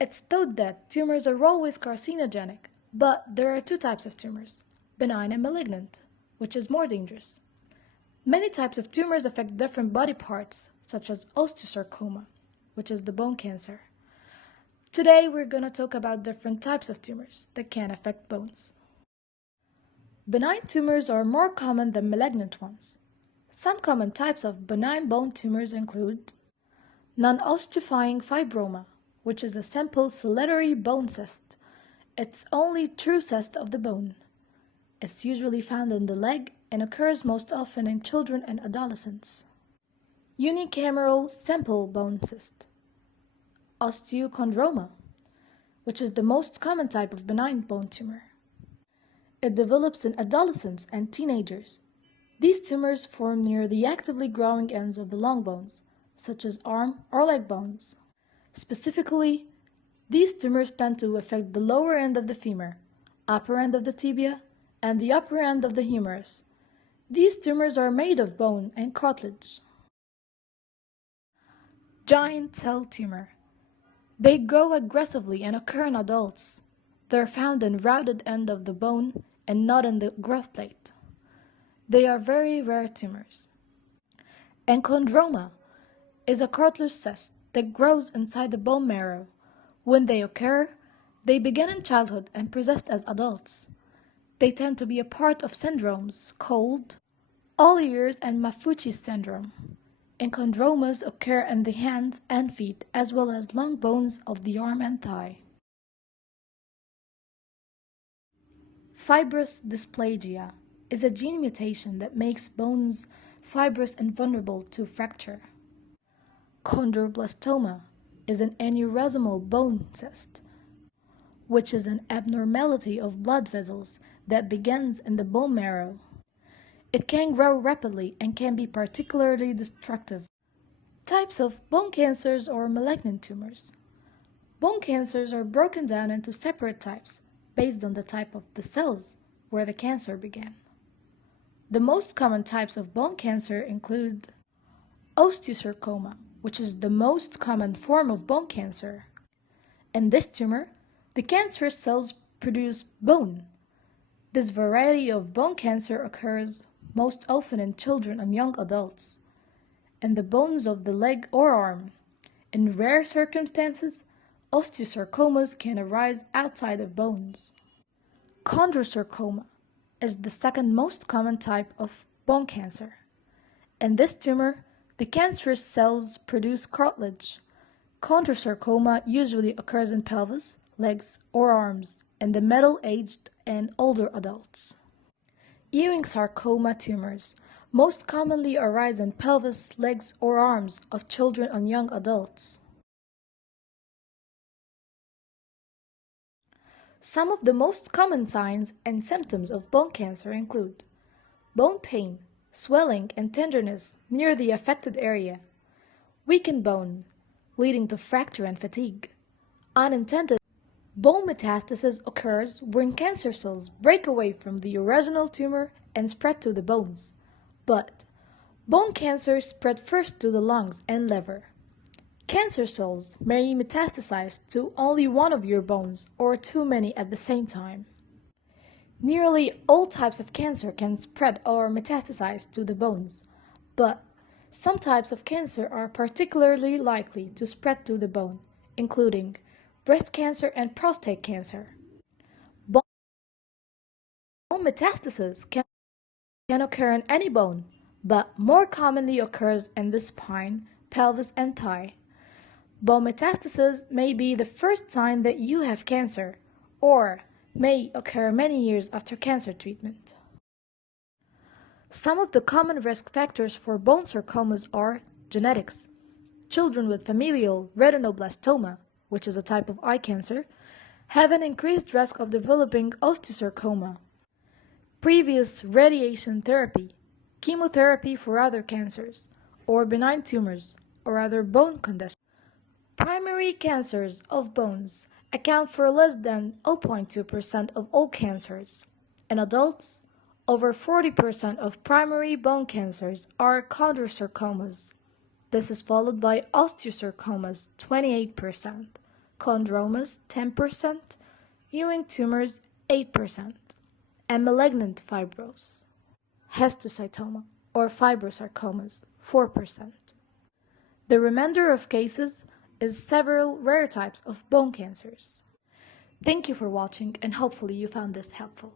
It's thought that tumors are always carcinogenic, but there are two types of tumors, benign and malignant, which is more dangerous. Many types of tumors affect different body parts, such as osteosarcoma, which is the bone cancer. Today we're going to talk about different types of tumors that can affect bones. Benign tumors are more common than malignant ones. Some common types of benign bone tumors include non-ossifying fibroma, which is a simple ciliary bone cyst. It's only true cyst of the bone. It's usually found in the leg and occurs most often in children and adolescents. Unicameral simple bone cyst. Osteochondroma, which is the most common type of benign bone tumor. It develops in adolescents and teenagers. These tumors form near the actively growing ends of the long bones, such as arm or leg bones. Specifically, these tumors tend to affect the lower end of the femur, upper end of the tibia, and the upper end of the humerus. These tumors are made of bone and cartilage. Giant cell tumor. They grow aggressively and occur in adults. They're found in rounded end of the bone and not in the growth plate. They are very rare tumors. Enchondroma is a cartilage cyst that grows inside the bone marrow. When they occur, they begin in childhood and persist as adults. They tend to be a part of syndromes called all-ears and Maffucci syndrome. Enchondromas occur in the hands and feet as well as long bones of the arm and thigh. Fibrous dysplasia is a gene mutation that makes bones fibrous and vulnerable to fracture. Chondroblastoma is an aneurysmal bone cyst, which is an abnormality of blood vessels that begins in the bone marrow. It can grow rapidly and can be particularly destructive. Types of bone cancers or malignant tumors. Bone cancers are broken down into separate types based on the type of the cells where the cancer began. The most common types of bone cancer include osteosarcoma, which is the most common form of bone cancer. In this tumor, the cancerous cells produce bone. This variety of bone cancer occurs most often in children and young adults, in the bones of the leg or arm. In rare circumstances, osteosarcomas can arise outside of bones. Chondrosarcoma is the second most common type of bone cancer. In this tumor, the cancerous cells produce cartilage. Chondrosarcoma usually occurs in pelvis, legs, or arms in the middle-aged and older adults. Ewing sarcoma tumors most commonly arise in pelvis, legs, or arms of children and young adults. Some of the most common signs and symptoms of bone cancer include bone pain, swelling, and tenderness near the affected area, weakened bone, leading to fracture and fatigue. Unintended bone metastasis occurs when cancer cells break away from the original tumor and spread to the bones. But bone cancer spread first to the lungs and liver. Cancer cells may metastasize to only one of your bones or too many at the same time. Nearly all types of cancer can spread or metastasize to the bones, but some types of cancer are particularly likely to spread to the bone, including breast cancer and prostate cancer. Bone metastasis can occur in any bone, but more commonly occurs in the spine, pelvis, and thigh. Bone metastasis may be the first sign that you have cancer, or may occur many years after cancer treatment. Some of the common risk factors for bone sarcomas are genetics. Children with familial retinoblastoma, which is a type of eye cancer, have an increased risk of developing osteosarcoma. Previous radiation therapy, chemotherapy for other cancers, or benign tumors, or other bone conditions. Primary cancers of bones account for less than 0.2% of all cancers. In adults, over 40% of primary bone cancers are chondrosarcomas. This is followed by osteosarcomas, 28%, chondromas 10%, Ewing tumors 8%, and malignant fibrose, histiocytoma, or fibrosarcomas 4%. The remainder of cases is several rare types of bone cancers. Thank you for watching, and hopefully you found this helpful.